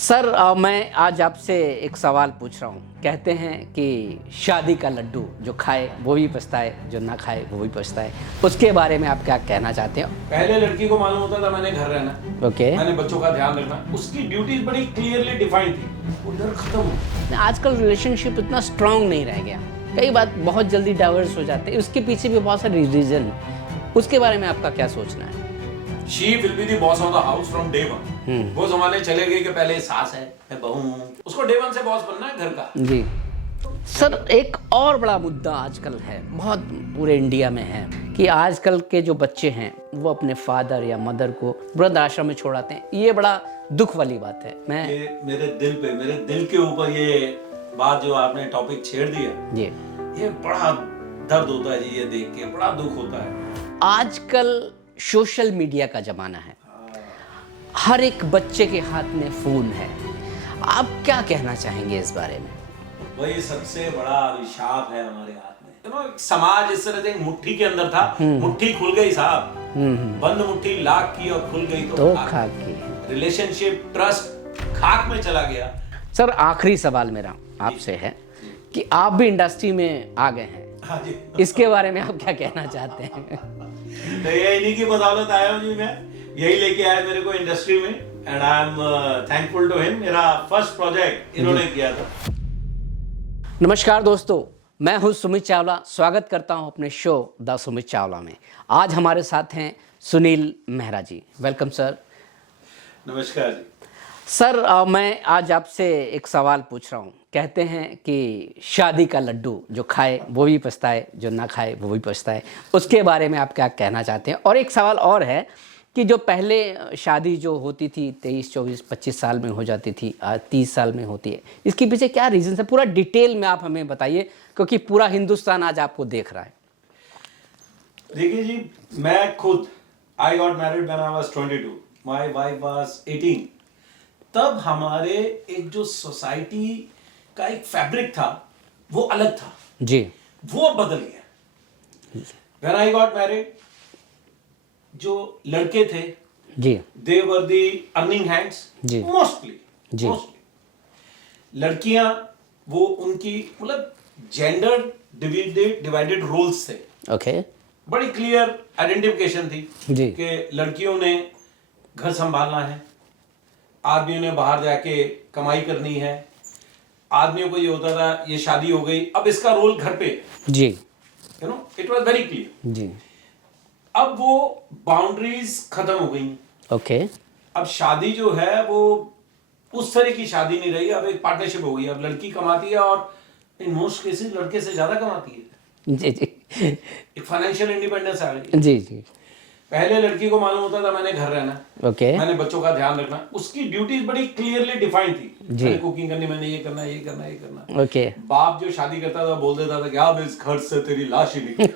Sir मैं आज आपसे एक सवाल पूछ रहा हूँ। कहते हैं कि शादी का लड्डू जो खाए वो भी पछताए, जो ना खाए वो भी पछताए। उसके बारे में आप क्या कहना चाहते हो? पहले लड़की को मालूम होता था मैंने घर रहना, ओके। मैंने बच्चों का ध्यान रखना, उसकी ड्यूटीज बड़ी क्लियरली डिफाइंड थी, वो डर खत्म हो। आजकल रिलेशनशिप इतना स्ट्रांग नहीं रह गया, कई बात बहुत जल्दी डाइवर्स हो जाते हैं। उसके पीछे भी बहुत सारे रीजन, उसके बारे में आपका क्या सोचना है? She will be the boss of the house from day one। वो जमाने चले गए कि पहले सास है, मैं बहू हूँ, उसको डे वन से बॉस बनना है घर का। जी सर, एक और बड़ा मुद्दा आजकल है, बहुत पूरे इंडिया में है कि आजकल के जो बच्चे हैं वो अपने फादर या मदर को वृद्ध आश्रम में छोड़ाते हैं। ये बड़ा दुख वाली बात है। ये मेरे दिल के ऊपर ये बात जो आपने टॉपिक छेड़ दिया, ये बड़ा दर्द होता है जी, ये देख के बड़ा दुख होता है। आजकल सोशल मीडिया का जमाना है, हर एक बच्चे के हाथ में फोन है। आप क्या कहना चाहेंगे इस बारे में? वही सबसे बड़ा अभिशाप है हमारे हाथ में। समाज इस तरह से मुट्ठी के अंदर था, मुट्ठी खुल गई साहब, बंद मुट्ठी लाख की और खुल गई तो खाक की। रिलेशनशिप ट्रस्ट खाक में चला गया। सर आखिरी सवाल मेरा आपसे है कि आप भी इंडस्ट्री में आ गए हैं। हाँ जी। इसके बारे में आप क्या कहना चाहते हैं? तो ये इन्हीं की बदौलत आया हूँ जी, मैं यही लेके आया मेरे को इंडस्ट्री में, and I am thankful to him. मेरा फर्स्ट प्रोजेक्ट इन्होंने किया था। नमस्कार दोस्तों, मैं हूं सुमित चावला। स्वागत करता हूं अपने शो द सुमित चावला में। आज हमारे साथ हैं सुनील मेहरा जी। Welcome sir. नमस्कार जी। सर मैं आज आपसे एक सवाल पूछ रहा हूँ। कहते हैं कि शादी का लड्डू जो खाए वो भी पछताए, जो ना खाए वो भी पछताए। उसके बारे में आप क्या कहना चाहते हैं? और एक सवाल और है कि जो पहले शादी जो होती थी 23, 24, 25 साल में हो जाती थी, 30 साल में होती है, इसके पीछे क्या रीज़न है? पूरा डिटेल में आप हमें बताइए, क्योंकि पूरा हिंदुस्तान आज आपको देख रहा है। देखिए जी, मैं खुद I got married when I was 22, my wife was 18। तब हमारे एक जो सोसाइटी का एक फैब्रिक था वो अलग था जी। वो बदल गया। व्हेन आई गॉट मैरिड, जो लड़के थे जी दे वर दी अर्निंग हैंड्स जी। मोस्टली। लड़कियां वो उनकी मतलब जेंडर डिवाइडेड रोल्स थे। ओके। बड़ी क्लियर आइडेंटिफिकेशन थी जी। कि लड़कियों ने घर संभालना है, आदमियों ने बाहर जाके कमाई करनी है। आदमियों को ये होता था ये शादी हो गई, अब इसका रोल घर पे, जी। You know, it was very clear. जी। अब वो बाउंड्रीज खत्म हो गई। ओके। अब शादी जो है वो उस तरह की शादी नहीं रही, अब एक पार्टनरशिप हो गई। अब लड़की कमाती है और इन मोस्ट केसेस लड़के से ज्यादा कमाती है। जी जी। एक फाइनेंशियल इंडिपेंडेंस आ गई। जी जी। पहले लड़की को मालूम होता था मैंने घर रहना, ओके। मैंने बच्चों का ध्यान रखना, उसकी ड्यूटीज बड़ी क्लियरली डिफाइंड थी। जी। मैंने कुकिंग करनी, मैंने ये करना, ये करना, ये करना। ओके। बाप जो शादी करता था बोल देता था कि अब इस घर से तेरी लाश ही निकली।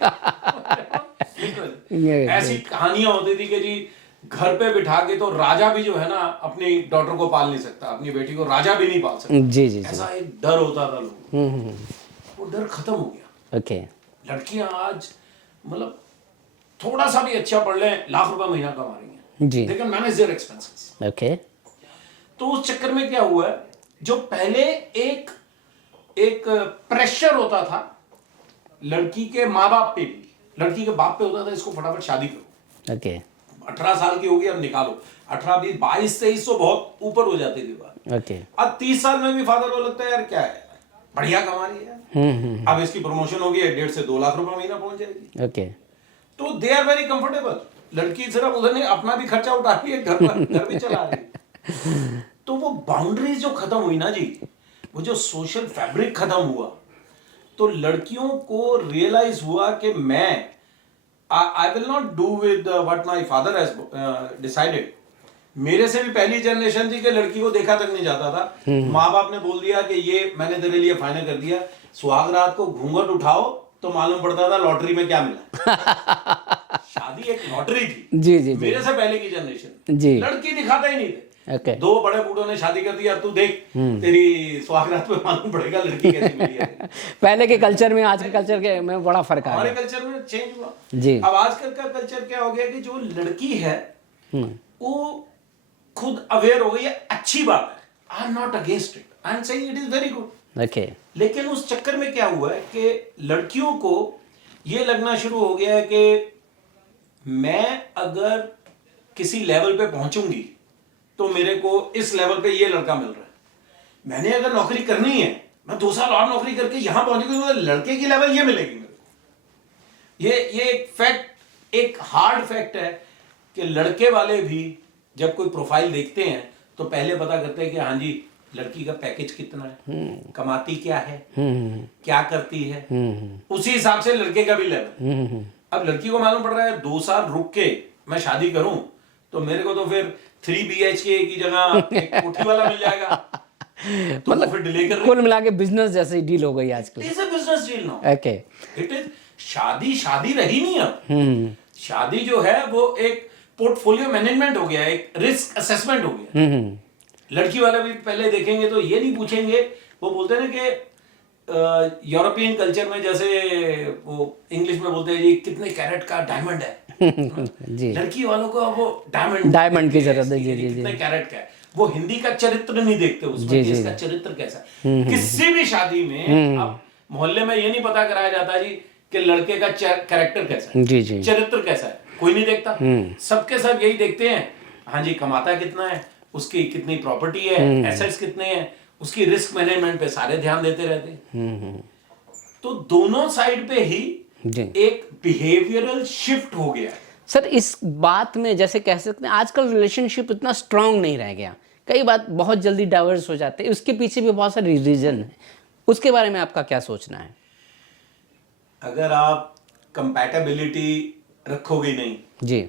ऐसी कहानियां होती थी कि जी घर पे बिठा के तो राजा भी जो है ना अपनी डॉटर को पाल नहीं सकता, अपनी बेटी को राजा भी नहीं पाल सकता। जी जी। ऐसा एक डर होता था लोगों को, वो डर खत्म हो गया। ओके। लड़कियां आज मतलब थोड़ा सा भी अच्छा पढ़ लें, लाख रुपए महीना कमा रही हैं। जी। They can manage their expenses. Okay. तो उस चक्कर में क्या हुआ है, जो पहले एक प्रेशर होता था लड़की के माँ बाप पे भी, लड़की के बाप पे होता था इसको फटाफट शादी करो। ओके। 18 साल की होगी अब निकालो, 18, 20, 22, 23 तो बहुत ऊपर हो जाती थी बात। ओके। अब 30 साल में भी फादर को लगता है यार क्या है, बढ़िया कमा रही है, अब इसकी प्रमोशन होगी, 1.5 से 2 लाख रुपए महीना पहुंच जाएगी। ओके। तो दे आर वेरी कंफर्टेबल। लड़की सिर्फ उधर नहीं, अपना भी खर्चा उठा रही है, घर भी चला रही है। तो वो बाउंड्रीज जो खत्म हुई ना जी, वो जो सोशल फैब्रिक खत्म हुआ, तो लड़कियों को रियलाइज हुआ कि मैं I will not do with what my father has decided. मेरे से भी पहली जनरेशन थी कि लड़की को देखा तक नहीं जाता था। माँ बाप ने बोल दिया कि ये मैंने तेरे लिए फाइनल कर दिया, सुहाग रात को घूंघट उठाओ तो मालूम पड़ता था लॉटरी में क्या मिला। शादी एक लॉटरी थी। जी जी। मेरे से पहले की जनरेशन जी। लड़की दिखाता ही नहीं थे। ओके। 2 बड़े बूढ़ों ने शादी कर दी, अब तू देख तेरी सुहागरात पे मालूम पड़ेगा लड़की कैसी मिली है। पहले के कल्चर में आज के कल्चर के में बड़ा फर्क आ हमारे गया। कल्चर में चेंज हुआ जी। अब आजकल का कल्चर क्या हो गया कि जो लड़की है वो खुद अवेयर हो गई है, अच्छी बात है। I am not against it, I am saying it is very good. Okay. लेकिन उस चक्कर में क्या हुआ है कि लड़कियों को ये लगना शुरू हो गया है कि मैं अगर किसी लेवल पे पहुंचूंगी तो मेरे को इस लेवल पे ये लड़का मिल रहा है, मैंने अगर नौकरी करनी है मैं 2 साल और नौकरी करके यहां पहुंचूंगी तो लड़के की लेवल ये मिलेगी मेरे को। ये एक फैक्ट, एक हार्ड फैक्ट है कि लड़के वाले भी जब कोई प्रोफाइल देखते हैं तो पहले पता करते हैं कि हाँ जी लड़की का पैकेज कितना है, कमाती क्या है, क्या करती है, उसी हिसाब से लड़के का भी लेवल। अब लड़की को मालूम पड़ रहा है 2 साल रुक के मैं शादी करूं तो मेरे को तो फिर 3 BHK की जगह एक कोठी वाला मिल जाएगा, तो मतलब फिर डिले कर रही कुल मिला के बिजनेस जैसी डील हो गई आजकल। है। It is a business deal now. Okay. It is शादी रही नहीं अब। शादी जो है वो एक पोर्टफोलियो मैनेजमेंट हो गया, एक रिस्क असेसमेंट हो गया। लड़की वाले भी पहले देखेंगे तो ये नहीं पूछेंगे, वो बोलते हैं ना कि यूरोपियन कल्चर में जैसे वो इंग्लिश में बोलते हैं जी कितने कैरेट का डायमंड है। जी। लड़की वालों को अब वो डायमंड की जरूरत है। जी जी जी। कितने कैरेट का है, वो हिंदी का चरित्र नहीं देखते उसमें कि इसका चरित्र कैसा है। किसी भी शादी में अब मोहल्ले में ये नहीं पता कराया जाता जी कि लड़के का कैरेक्टर कैसा है, जी जी। चरित्र कैसा है, कोई नहीं देखता। सबके सब यही देखते हैं, हाँ जी कमाता कितना है, उसकी कितनी प्रॉपर्टी है, एसेट्स कितने हैं, उसकी रिस्क मैनेजमेंट पे सारे ध्यान देते रहते हैं। तो दोनों साइड पे ही एक बिहेवियरल शिफ्ट हो गया है। सर इस बात में जैसे कह सकते हैं आजकल रिलेशनशिप इतना स्ट्रांग नहीं रह गया, कई बात बहुत जल्दी डाइवर्स हो जाते हैं, उसके पीछे भी बहुत सारे रीजन है, उसके बारे में आपका क्या सोचना है? अगर आप कंपैटिबिलिटी रखोगे नहीं जी।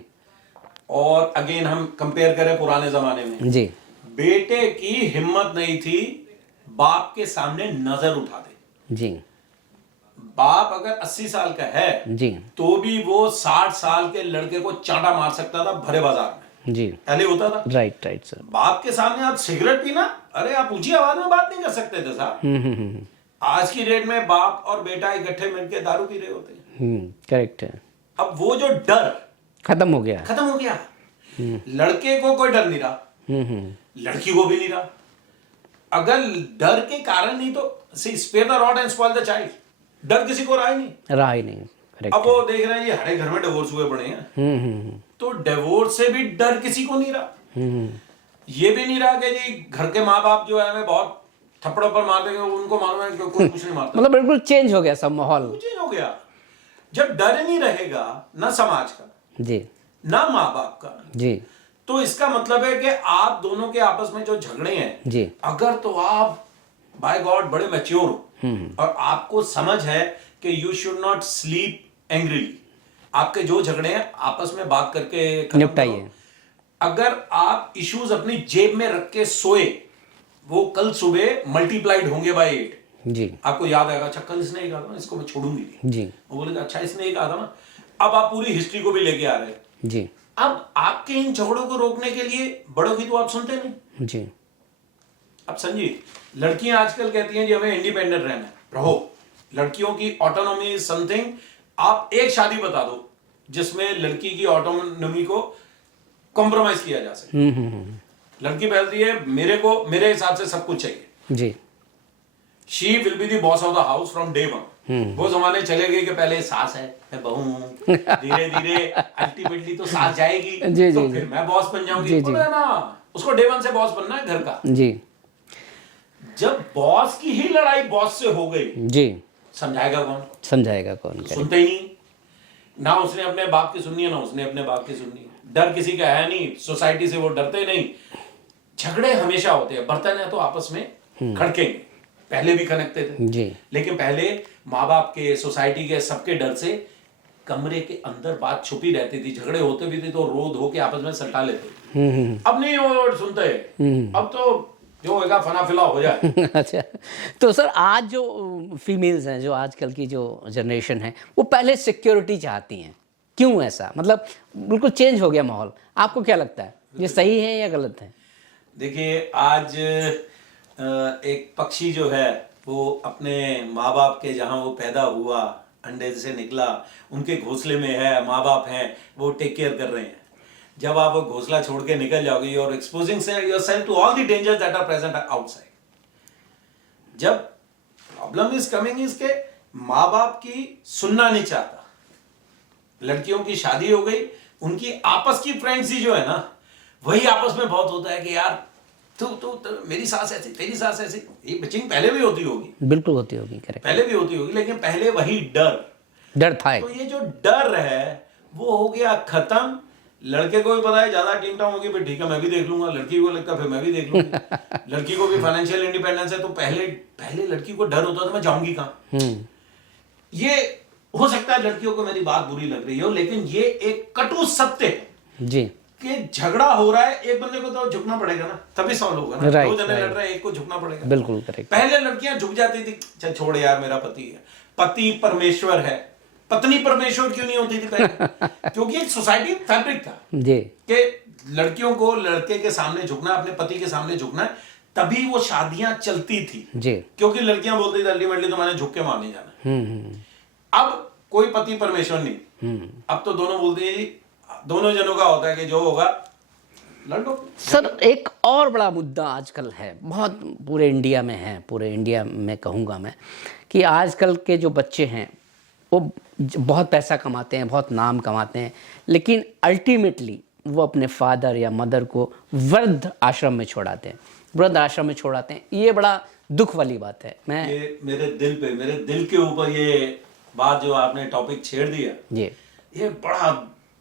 और अगेन हम कंपेयर करें पुराने जमाने में, जी। बेटे की हिम्मत नहीं थी बाप के सामने नजर उठा दे। जी। बाप अगर 80 साल का है जी। तो भी वो 60 साल के लड़के को चांटा मार सकता था भरे बाजार में। जी। पहले होता था। Right right sir. बाप के सामने आप सिगरेट पीना, अरे आप ऊंची आवाज में बात नहीं कर सकते थे साहब। आज की डेट में बाप और बेटा इकट्ठे मिलकर दारू पी रहे होते हैं। करेक्ट है। अब वो जो डर खत्म हो गया। लड़के को कोई डर नहीं रहा, लड़की को भी नहीं रहा। अगर डर के कारण नहीं तो spare the rod and spoil the child, डर किसी को रहा ही नहीं। करेक्ट। अब वो देख रहे हैं ये हरे घर में डिवोर्स हुए पड़े हैं, तो डिवोर्स से भी डर किसी को नहीं रहा। ये भी नहीं रहा कि जी घर के माँ बाप जो है हमें बहुत थप्पड़ों पर मार देंगे, उनको मालूम है कि कोई कुछ नहीं मारता। मतलब बिल्कुल चेंज हो गया सब माहौल। चेंज हो गया। जब डर नहीं रहेगा ना समाज का जी ना माँ बाप का जी, तो इसका मतलब है कि आप दोनों के आपस में जो झगड़े हैं जी, अगर तो आप बाय गॉड बड़े मैच्योर हो और आपको समझ है कि you should not sleep angrily, आपके जो झगड़े हैं आपस में बात करके निपटाइए। अगर आप इश्यूज अपनी जेब में रख के सोए, वो कल सुबह मल्टीप्लाइड होंगे बाय 8। जी आपको याद आएगा अच्छा कल इसने ये कहा था ना, इसको मैं छोड़ूंगी नहीं। जी वो बोलेगा अच्छा इसने ये कहा था ना। अब आप पूरी हिस्ट्री को भी लेके आ रहे हैं। जी अब आपके इन झगड़ों को रोकने के लिए बड़ों की तो आप सुनते नहीं। जी। अब समझिए, लड़कियां आजकल कहती हैं जी हमें इंडिपेंडेंट रहना है, रहो। लड़कियों की ऑटोनॉमी इज समथिंग। आप एक शादी बता दो जिसमें लड़की की ऑटोनॉमी को कॉम्प्रोमाइज किया जा सके। लड़की बोलती है मेरे हिसाब से सब कुछ चाहिए। जी। She will be the boss of the house from day one. वो जमाने चले गए कि पहले सास है मैं बहू हूं, धीरे धीरे अल्टीमेटली तो सास जाएगी जी, तो जी, फिर मैं बॉस बन जाऊंगी। जी, जी। बोला ना उसको डे वन से बॉस बनना है घर का। जी जब बॉस की ही लड़ाई बॉस से हो गई, जी, समझाएगा कौन? समझाएगा कौन? सुनते ही नहीं। ना उसने अपने बाप की सुननी है ना उसने अपने बाप की सुननी है। डर किसी का है नहीं, सोसाइटी से वो डरते नहीं। झगड़े हमेशा होते हैं, बर्तन है तो आपस में खड़केंगे, पहले भी खनकते थे जी। लेकिन पहले माँ बाप के, सोसाइटी के, सबके डर से कमरे के अंदर बात छुपी रहती थी। झगड़े होते भी थे तो रो धो के आपस में सल्टा लेते थे। अब नहीं वो सुनते, अब तो जो होगा फना फिला हो जाए। अच्छा, तो सर आज जो फीमेल्स हैं, जो आजकल की जो जनरेशन है, वो पहले सिक्योरिटी चाहती हैं, क्यों ऐसा? मतलब बिल्कुल चेंज हो गया माहौल। आपको क्या लगता है ये सही है या गलत है? देखिए आज एक पक्षी जो है वो अपने माँ बाप के जहाँ वो पैदा हुआ, अंडे से निकला, उनके घोंसले में है, माँ बाप हैं, वो टेक केयर कर रहे हैं। जब आप वो घोंसला छोड़ के निकल जाओगे, you are exposing yourself to all the dangers that are present outside. जब प्रॉब्लम इज कमिंग इज के माँ बाप की सुनना नहीं चाहता, लड़कियों की शादी हो गई, उनकी आपस की फ्रेंड्स ही जो है ना, वही आपस में बहुत होता है कि यार तू मेरी सास ऐसी, तेरी सास ऐसी। ये बचिंग पहले भी होती होगी, बिल्कुल होती होगी, करेक्ट, पहले भी होती होगी, लेकिन पहले वही डर था। तो ये जो डर है वो हो गया खत्म। लड़के को भी पता है ज्यादा टीम टाइम होगी, फिर ठीक है मैं भी देख लूंगा, लड़की को लगता है फिर मैं भी देख लूंगी। लड़की को भी फाइनेंशियल इंडिपेंडेंस है, तो पहले लड़की को डर होता था मैं जाऊंगी कहाँ। ये हो सकता है लड़कियों को मेरी बात बुरी लग रही हो, लेकिन ये एक कटु सत्य है जी कि झगड़ा हो रहा है, एक बंदे को तो झुकना पड़ेगा ना, तभी सॉल्व होगा ना। दो जने लड़ रहे हैं, एक को झुकना पड़ेगा। बिल्कुल करेक्ट। पहले लड़कियां झुक जाती थी, चल छोड़ यार मेरा पति है, पति परमेश्वर है, पत्नी परमेश्वर क्यों नहीं होती थी पहले? क्योंकि एक सोसाइटी फैब्रिक था जी कि लड़कियों को लड़के के सामने झुकना, अपने पति के सामने झुकना है, तभी वो शादियां चलती थी जी। क्योंकि लड़कियां बोलती थी अल्टीमेटली तो मैंने झुक के मान नहीं जाना। अब कोई पति परमेश्वर नहीं, अब तो दोनों बोलते हैं जी, दोनों जनों का होता है कि जो होगा लड़ लो। सर एक और बड़ा मुद्दा आजकल है, बहुत पूरे इंडिया में है, पूरे इंडिया में कहूँगा मैं, कि आजकल के जो बच्चे हैं वो बहुत पैसा कमाते हैं, बहुत नाम कमाते हैं, लेकिन अल्टीमेटली वो अपने फादर या मदर को वृद्ध आश्रम में छोड़ाते हैं, वृद्ध आश्रम में छोड़ाते हैं। ये बड़ा दुख वाली बात है। मैं ये मेरे दिल के ऊपर ये बात जो आपने टॉपिक छेड़ दिया, ये बड़ा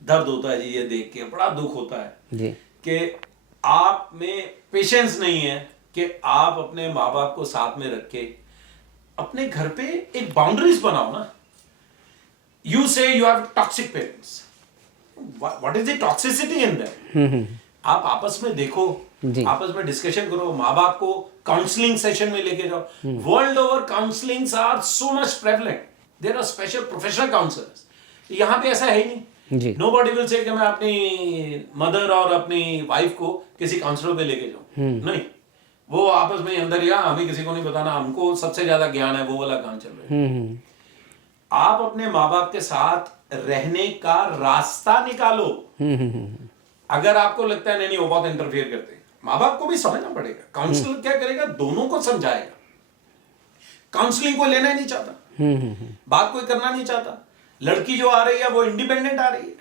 दर्द होता है जी, ये देख के बड़ा दुख होता है जी कि आप में पेशेंस नहीं है कि आप अपने माँ बाप को साथ में रख के अपने घर पे एक बाउंड्रीज बनाओ ना। यू से you have toxic parents, what is the toxicity in that? आप आपस में देखो, आपस में डिस्कशन करो, माँ बाप को काउंसलिंग सेशन में लेके जाओ। World over counsellings are so much prevalent, there are special professional counsellors. यहाँ पे ऐसा है ही नहीं। नोबडी विल से कि मैं अपनी मदर और अपनी वाइफ को किसी काउंसलर पे लेके जाऊं, नहीं, वो आपस में अंदर ही, हमें किसी को नहीं बताना, हमको सबसे ज्यादा ज्ञान है, वो वाला काम चल रहा है। आप अपने माँ बाप के साथ रहने का रास्ता निकालो। अगर आपको लगता है नहीं वो बहुत इंटरफेयर करते हैं, माँ बाप को भी समझना पड़ेगा। काउंसलर क्या करेगा? दोनों को समझाएगा। काउंसलिंग कोई लेना ही नहीं चाहता, बात कोई करना नहीं चाहता। लड़की जो आ रही है वो इंडिपेंडेंट आ रही है।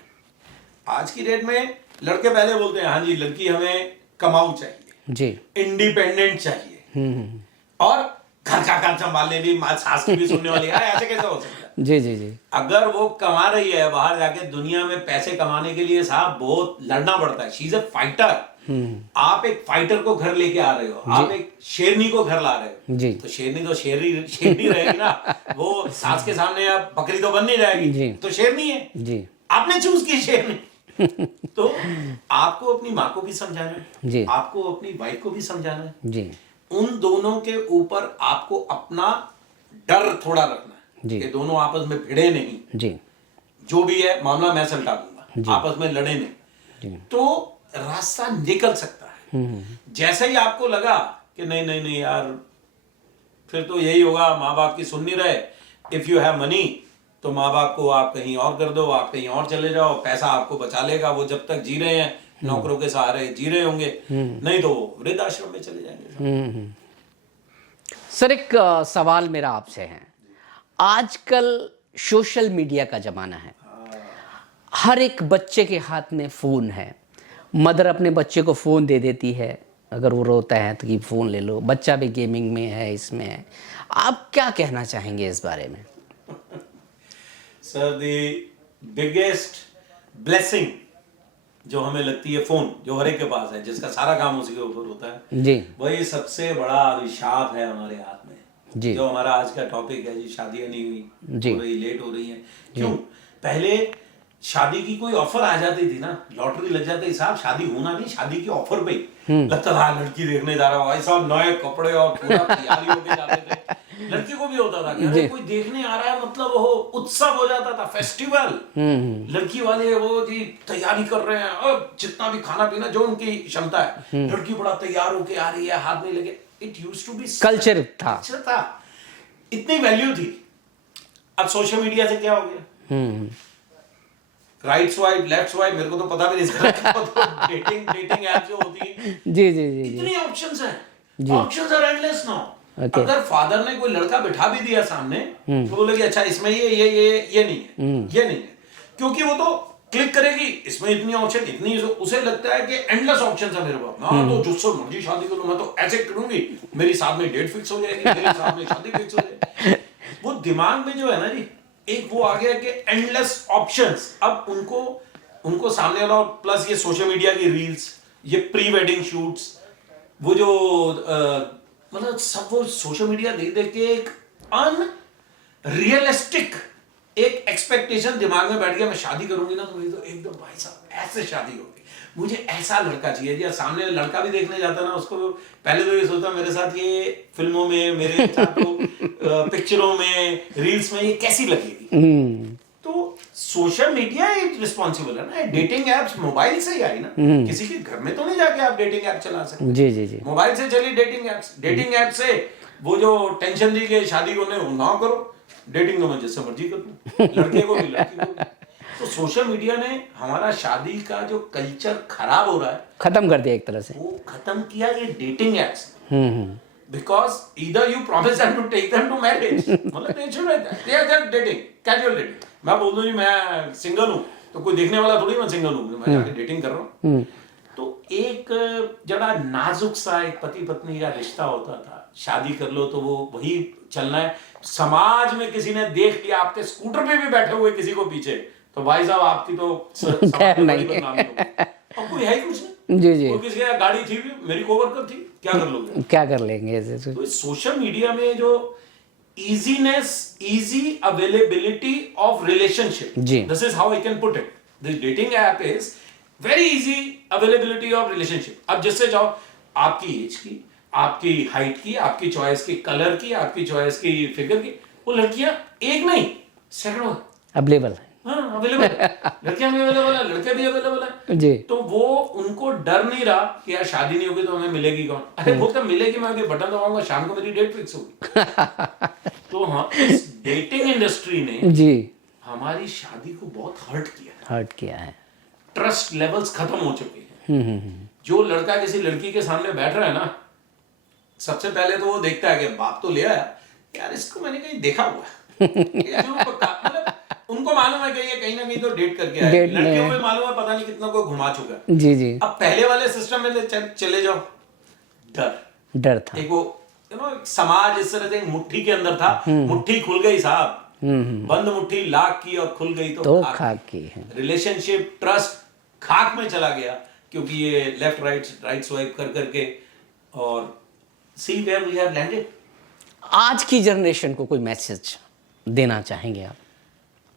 आज की डेट में लड़के पहले बोलते हैं हाँ जी लड़की हमें कमाऊ चाहिए जी, इंडिपेंडेंट चाहिए, और घर का काम संभालने भी, सास की भी सुनने वाली है। ऐसे कैसे हो सकता है? जी जी जी। अगर वो कमा रही है बाहर जाके दुनिया में पैसे कमाने के लिए, साहब बहुत लड़ना पड़ता है। She is a fighter. आप एक फाइटर को घर लेके आ रहे हो, आप एक शेरनी को घर ला रहे हो जी। तो शेरनी तो शेरनी रहेगी ना, वो सास के सामने अब बकरी तो बन नहीं जाएगी, तो शेरनी है जी। आपने चूज की शेरनी। तो आपको अपनी माँ को भी समझाना है जी, आपको अपनी वाइफ को भी समझाना है जी। उन दोनों के ऊपर आपको अपना डर थोड़ा रखना है कि दोनों आपस में भिड़े नहीं जी। जो भी है मामला मैं सलटा दूंगा, आपस में लड़े नहीं, तो रास्ता निकल सकता है। जैसे ही आपको लगा कि नहीं नहीं नहीं यार, फिर तो यही होगा, माँ बाप की सुन नहीं रहे, इफ यू हैव मनी तो माँ बाप को आप कहीं और कर दो, आप कहीं और चले जाओ, पैसा आपको बचा लेगा। वो जब तक जी रहे हैं नौकरों के सहारे जी रहे होंगे, नहीं तो वो वृद्धाश्रम में चले जाएंगे। सर एक सवाल मेरा आपसे है, आजकल सोशल मीडिया का जमाना है, हर एक बच्चे के हाथ में फोन है। मदर अपने बच्चे को फोन दे देती है, अगर वो रोता है तो कि फोन ले लो, बच्चा भी गेमिंग में है, इसमें है। आप क्या कहना चाहेंगे इस बारे में? सर द बिगेस्ट ब्लेसिंग जो हमें लगती है फोन, जो हर एक के पास है, जिसका सारा काम उसी के ऊपर होता है जी, वही सबसे बड़ा अभिशाप है हमारे हाथ में जी। जो हमारा आज का टॉपिक है जी, शादियां नहीं हुई जी, हो रही, लेट हो रही हैं। क्यों? पहले शादी की कोई ऑफर आ जाती थी ना, लॉटरी लग जाती, साहब शादी होना नहीं, शादी की ऑफर पे लगता था लड़की देखने जा रहा हूँ, भाई साहब नए कपड़े और पूरा तैयारी होके जाते थे। लड़की को भी होता था कि अरे कोई देखने आ रहा है, मतलब वो उत्सव हो जाता था, फेस्टिवल। लड़की वाले वो जी तैयारी कर रहे हैं, और जितना भी खाना पीना जो उनकी क्षमता है, लड़की बड़ा तैयार होके आ रही है, हाथ में लगे। It used to be culture था, इतनी वैल्यू थी। अब सोशल मीडिया से क्या हो गया, राइट स्वाइप, लेफ्ट स्वाइप, मेरे को तो पता भी नहीं चला। तो डेटिंग ऐप जो होती है, जी जी जी जी इतनी ऑप्शंस हैं, जी। Options are endless now. Okay. अगर फादर ने कोई लड़का बिठा भी दिया सामने, तो बोले कि अच्छा इसमें ये नहीं है, ये नहीं है, क्योंकि वो तो क्लिक करेगी, इसमें इतनी ऑप्शन, इतनी, उसे लगता है कि एंडलेस ऑप्शन है मेरे पास, मैं तो जिससे मर्जी शादी करूं, मैं तो ऐसे करूंगी, मेरी साथ में डेट फिक्स हो जाएगी, मेरे साथ में शादी फिक्स हो जाएगी। वो दिमाग में जो है ना जी, एक वो आ गया कि एंडलेस ऑप्शंस। अब उनको सामने वाला, प्लस ये सोशल मीडिया की रील्स, ये प्री वेडिंग शूट्स, वो जो मतलब सब वो सोशल मीडिया देख देख के एक अनरियलिस्टिक एक एक्सपेक्टेशन दिमाग में बैठ गया, मैं शादी करूंगी ना तो मेरी तो एकदम भाई साहब ऐसे शादी होगी, मुझे ऐसा लड़का चाहिए। जी सामने लड़का भी देखने जाता ना, उसको पहले तो ये सोचता मेरे साथ ये फिल्मों में, मेरे साथ तो पिक्चरों में, रील्स में ये कैसी लगेगी। तो सोशल मीडिया एक रिस्पॉन्सिबल है ना, डेटिंग एप्स मोबाइल से ही आई ना, किसी के घर में तो नहीं जाके आप डेटिंग ऐप चला सकते। जी जी जी। मोबाइल से चली डेटिंग एप से वो जो टेंशन दी कि शादी को ना करो, डेटिंग तो मैं जिससे मर्जी कर लूं, लड़के को भी लड़की को भी। तो सोशल मीडिया ने हमारा शादी का जो कल्चर खराब हो रहा है, खत्म कर दिया एक तरह से, वो खत्म किया ये dating apps. Because either you promise them to take them to marriage, मतलब नेचर रहता है, they are just dating, casual dating। मैं बोल दूं जी मैं सिंगल हूँ, तो कोई देखने वाला थोड़ी मैं सिंगल हूँ, मैं जाके डेटिंग कर रहा हूँ। तो एक जरा नाजुक सा एक पति पत्नी का रिश्ता होता था, शादी कर लो तो वो वही चलना है। समाज में किसी ने देख लिया आपके स्कूटर पे भी बैठे हुए किसी को पीछे, तो भाई साहब आपकी तो समाज में बड़ी बदनामी होगी। अब कोई है ही कुछ नहीं। जी जी। वो किसी की गाड़ी थी भी, मेरी कोवर्कर थी, क्या कर लोगे, क्या कर लेंगे ऐसे। तो सोशल मीडिया में जो easy availability of relationship, ji. this is how I can put it, this dating app is very easy availability of relationship। अब जिससे जाओ, आपकी एज की, आपकी हाइट की, आपकी चॉइस की कलर की, आपकी चॉइस की फिगर की, वो लड़कियां एक नहीं सैकड़ों अवेलेबल है। हाँ अवेलेबल, लड़कियां भी अवेलेबल है, लड़के भी अवेलेबल है जी। तो वो उनको डर नहीं रहा कि यार शादी नहीं होगी तो हमें मिलेगी कौन। अरे बोलता मिलेगी, मैं अभी बटन दबाऊंगा, शाम को मेरी डेट फिक्स होगी। तो हाँ, इस डेटिंग इंडस्ट्री ने जी हमारी शादी को बहुत हर्ट किया है। ट्रस्ट लेवल्स खत्म हो चुके हैं। जो लड़का किसी लड़की के सामने बैठ रहा है ना, सबसे पहले तो वो देखता है कि बाप तो ले आया, यार इसको मैंने कहीं देखा हुआ है। मतलब उनको मालूम है कि ये कहीं ना कहीं तो डेट करके आया है, लड़कियों को मालूम है पता नहीं कितना कोई घुमा चुका है। जी जी। अब पहले वाले सिस्टम में चले जाओ, डर था, एक वो समाज इस तरह से मुट्ठी के अंदर था, मुट्ठी खुल गई साहब, बंद मुट्ठी लाख की और खुल गई तो खाक की है। रिलेशनशिप ट्रस्ट खाक में चला गया, क्योंकि ये लेफ्ट राइट स्वाइप कर करके, और सी वेयर वी हैव लैंडेड। आज की जनरेशन को कोई मैसेज देना चाहेंगे आप?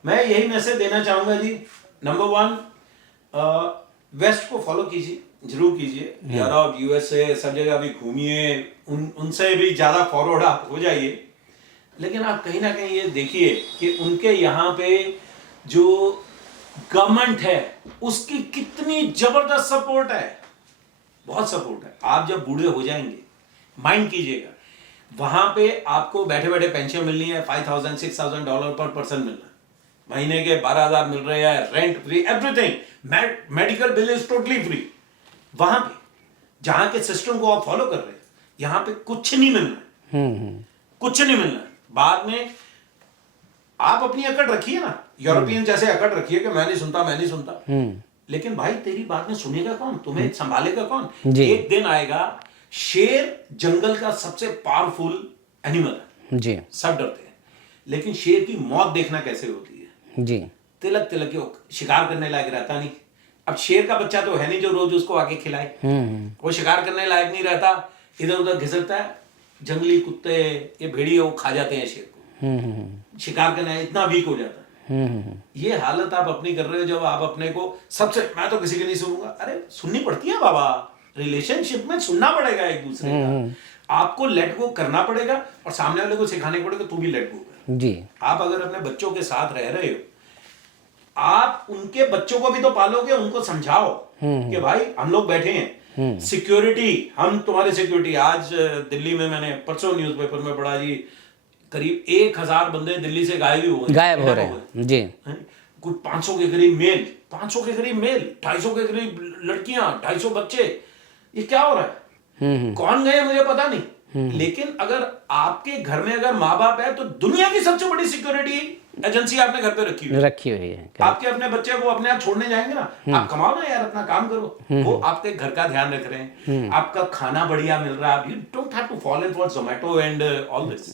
मैं यही मैसेज देना चाहूंगा जी, नंबर 1, वेस्ट को फॉलो कीजिए, जरूर कीजिए, यूरोप यूएसए सब जगह भी घूमिए, उनसे भी ज्यादा फॉरवर्ड आप हो जाइए, लेकिन आप कहीं ना कहीं ये देखिए कि उनके यहाँ पे जो गवर्नमेंट है उसकी कितनी जबरदस्त सपोर्ट है, बहुत सपोर्ट है। आप जब बूढ़े हो जाएंगे, माइंड कीजिएगा, वहां पे आपको बैठे बैठे पेंशन मिलनी है, $5,000-6,000 पर पर्सन मिलना, महीने के 12,000 मिल रहे हैं, rent free, everything, medical bill is totally free. वहां पे जहां के सिस्टम को आप फॉलो कर रहे हैं, यहाँ पे कुछ नहीं मिलना है, कुछ नहीं मिलना है। बाद में आप अपनी अकड़ रखिए ना, यूरोपियन जैसे अकड़ रखिए कि मैं नहीं सुनता, लेकिन भाई तेरी बात में सुनेगा कौन, तुम्हें संभालेगा कौन? एक दिन आएगा, शेर जंगल का सबसे पावरफुल एनिमल है जी, सब डरते हैं, लेकिन शेर की मौत देखना कैसे होती है जी। तिलक शिकार करने लायक रहता नहीं। अब शेर का बच्चा तो है नहीं जो रोज उसको आके खिलाए, वो शिकार करने लायक नहीं रहता, इधर उधर घिसरता है, जंगली कुत्ते ये भेड़िए वो खा जाते हैं शेर को, शिकार करने इतना वीक हो जाता है। ये हालत आप अपनी कर रहे हो जब आप अपने को सबसे, मैं तो किसी की नहीं सुनूंगा, अरे सुननी पड़ती है बाबा, रिलेशनशिप में सुनना पड़ेगा एक दूसरे का, आपको लेट गो करना पड़ेगा और सामने वाले को सिखाने पड़ेगा तू भी लेट गो कर। जी। आप अगर अपने बच्चों के साथ रह रहे हो, आप उनके बच्चों को भी तो पालोगे, उनको समझाओ कि भाई हम लोग बैठे हैं, सिक्योरिटी, हम तुम्हारी सिक्योरिटी। आज दिल्ली में मैंने परसों न्यूज़पेपर में पढ़ा जी, करीब 1,000 बंदे दिल्ली से गायब हो रहे हैं जी। कुछ 500 के करीब मेल, 500 के करीब मेल, 250 के करीब लड़कियां, 250 बच्चे, ये क्या हो रहा है? कौन गए मुझे पता नहीं, लेकिन अगर आपके घर में अगर माँ बाप है तो दुनिया की सबसे बड़ी सिक्योरिटी एजेंसी आपने घर पे रखी हुई है। आपके अपने बच्चे वो अपने आप छोड़ने जाएंगे ना, आप कमाओ ना यार, अपना काम करो, वो आपके घर का ध्यान रख रहे हैं, आपका खाना बढ़िया मिल रहा है, you don't have to follow in for Zomato and all this,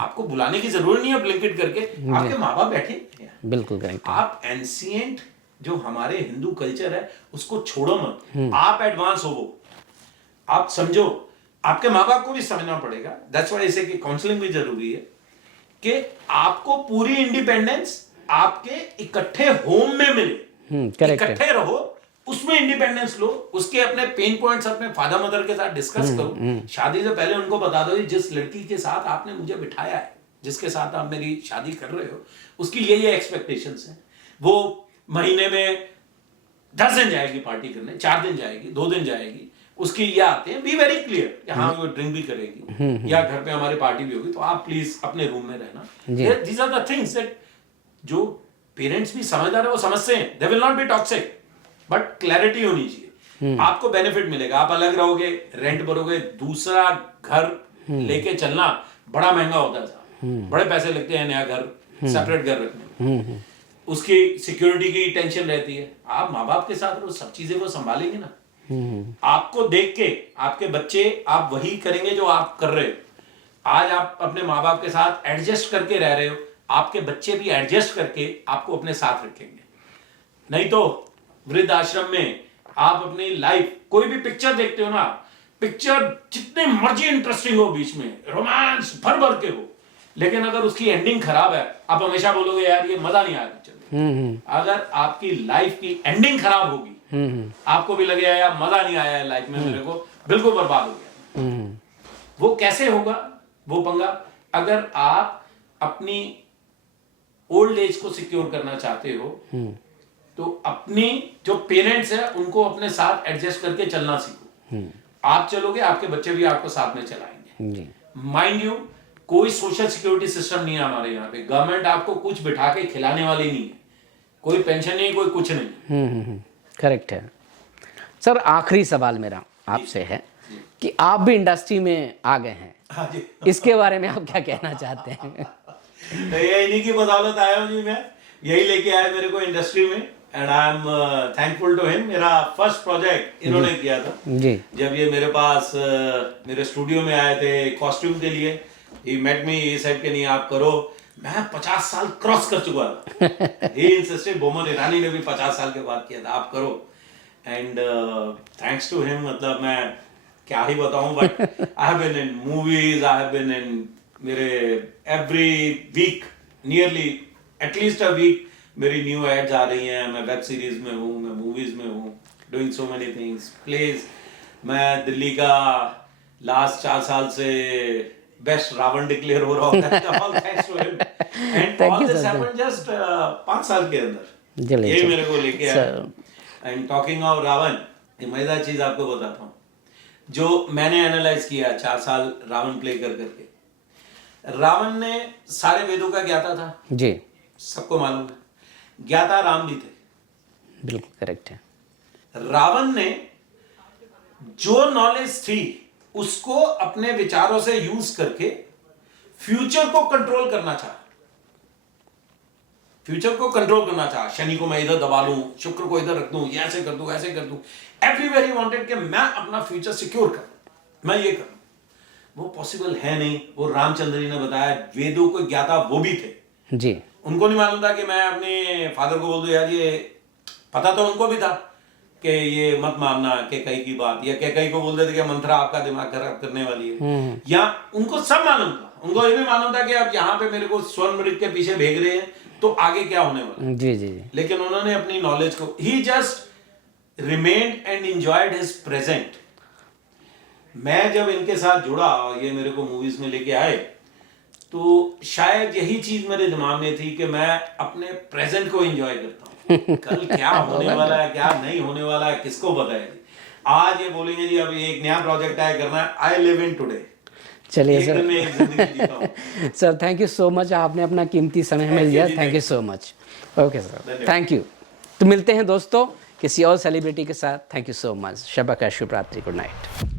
आपको बुलाने की जरूरत नहीं है ब्लिंकिट करके, आपके माँ बाप बैठे हैं। बिल्कुल करेक्ट। आप एंशिएंट जो हमारे हिंदू कल्चर है उसको छोड़ो मत, आप एडवांस हो, आप समझो, आपके माँ बाप को भी समझना पड़ेगा। दैट्स व्हाई ऐसे कि काउंसलिंग भी जरूरी है कि आपको पूरी इंडिपेंडेंस आपके इकट्ठे होम में मिले, इकट्ठे रहो, उसमें इंडिपेंडेंस लो, उसके अपने पेन पॉइंट्स अपने फादर मदर के साथ डिस्कस करो। शादी से पहले उनको बता दो जिस लड़की के साथ आपने मुझे बिठाया है, जिसके साथ आप मेरी शादी कर रहे हो, उसकी ये एक्सपेक्टेशंस हैं। वो महीने में 10 दिन जाएगी पार्टी करने, 4 दिन जाएगी, 2 दिन जाएगी, उसकी ये आते हैं, बी वेरी क्लियर कि हाँ वो ड्रिंक भी करेगी या घर पे हमारी पार्टी भी होगी, तो आप प्लीज अपने रूम में रहना। These are the things that जो पेरेंट्स भी समझदार है वो समझते हैं, they will not be toxic, but clarity होनी चाहिए। आपको बेनिफिट मिलेगा, आप अलग रहोगे, रेंट भरोगे, दूसरा घर लेके चलना बड़ा महंगा होता था, बड़े पैसे लगते हैं नया घर, सेपरेट घर रखने में, उसकी सिक्योरिटी की टेंशन रहती है। आप माँ बाप के साथ रहो, सब चीजें वो संभालेंगे ना। आपको देख के आपके बच्चे आप वही करेंगे जो आप कर रहे हो। आज आप अपने माँ बाप के साथ एडजस्ट करके रह रहे हो, आपके बच्चे भी एडजस्ट करके आपको अपने साथ रखेंगे। नहीं तो वृद्ध आश्रम में आप अपनी लाइफ, कोई भी पिक्चर देखते हो ना, पिक्चर जितने मर्जी इंटरेस्टिंग हो, बीच में रोमांस भर भर के हो, लेकिन अगर उसकी एंडिंग खराब है, आप हमेशा बोलोगे यार ये मजा नहीं आया पिक्चर में। अगर आपकी लाइफ की एंडिंग खराब होगी, आपको भी लगेगा यार मजा नहीं आया है लाइफ में, मेरे को बिल्कुल बर्बाद हो गया। वो कैसे होगा वो पंगा? अगर आप अपनी ओल्ड एज को सिक्योर करना चाहते हो तो अपनी जो पेरेंट्स है उनको अपने साथ एडजस्ट करके चलना सीखो। आप चलोगे, आपके बच्चे भी आपको साथ में चलाएंगे। माइंड यू, कोई सोशल सिक्योरिटी सिस्टम नहीं है हमारे यहाँ पे, गवर्नमेंट आपको कुछ बिठा के खिलाने वाली नहीं है, कोई पेंशन नहीं, कोई कुछ नहीं। करेक्ट है सर। आखिरी सवाल मेरा आपसे है कि आप भी इंडस्ट्री में आ गए हैं, हाँ जी। इसके बारे में आप क्या कहना चाहते हैं? तो ये इन्हीं की बदौलत आया हूँ जी, मैं यही लेके आया मेरे को इंडस्ट्री में, and I am thankful to him. मेरा फर्स्ट प्रोजेक्ट इन्होंने किया था जी। जब ये मेरे पास मेरे स्टूडियो में आए थे कॉस्ट्यूम के लिए, ही मेट मी, ये साइड के नहीं आप करो, मैं 50 साल क्रॉस कर चुका था। ही इंसिस्टेड, बोमन ईरानी ने भी 50 साल के बाद किया था, आप करो, एंड थैंक्स टू हिम, मतलब मैं क्या ही बताऊं, but I have been in movies, I have been in, मेरे every week nearly at least a week मेरी न्यू एड्स आ रही हैं, मैं वेब सीरीज में हूँ, मैं मूवीज में हूँ, doing so many things, plays. मैं दिल्ली का लास्ट 4 साल से बेस्ट रावण डिक्लेयर हो रहा होता है, all thanks to him, and all this happened just 5 साल के अंदर, ये मेरे को लेके आया। एंड टॉकिंग ऑफ रावण, ये मजेदार चीज आपको बताता हूँ, जो मैंने एनालाइज किया 4 साल रावण प्ले कर करके। रावण ने सारे वेदों का ज्ञाता था जी, सबको मालूम है, ज्ञाता राम भी थे, बिल्कुल करेक्ट है। रावण ने जो नॉलेज थी उसको अपने विचारों से यूज करके फ्यूचर को कंट्रोल करना चाहा, फ्यूचर को कंट्रोल करना चाहा। शनि को मैं इधर दबा लूं, शुक्र को इधर रख दूं, ये ऐसे कर दूं, ऐसे कर दूं, एवरीवेयर ही वांटेड कि मैं अपना फ्यूचर सिक्योर करूं, मैं ये करूं। वो पॉसिबल है नहीं। वो रामचंद्र जी ने बताया, वेदों को ज्ञाता वो भी थे जी, उनको नहीं मालूम था कि मैं अपने फादर को बोल दूं यार ये, पता तो उनको भी था कि ये मत मानना कैकई की बात, या कैकई को बोल देते कि मंत्रा आपका दिमाग खराब करने वाली है, या उनको सब मालूम था। उनको ये भी मालूम था कि अब यहाँ पे मेरे को स्वर्ण मृग के पीछे भेज रहे हैं तो आगे क्या होने वाला है। जी जी जी। लेकिन उन्होंने अपनी नॉलेज को, he just remained and enjoyed his present. मैं जब इनके साथ जुड़ा और ये मेरे को मूवीज में लेके आए तो शायद यही चीज मेरे दिमाग में थी कि मैं अपने प्रेजेंट को एंजॉय करता हूँ। कल क्या होने वाला है, क्या नहीं होने वाला है, किसको पता है। आज ये बोलेंगे जी अब एक नया प्रोजेक्ट है करना है, आई लिव इन टुडे। चलिए एक सर। दिन में एक जिंदगी जीता हूँ। Sir thank you so much, आपने अपना कीमती समय हमें Thank you दिया, जी, thank thank you you। So much. Okay sir, धन्यवाद। Thank you. तो मिलते हैं दोस्तों किसी और सेलिब्रिटी के साथ। Thank you so much. शब का शुभ रात्रि, गुड नाइट।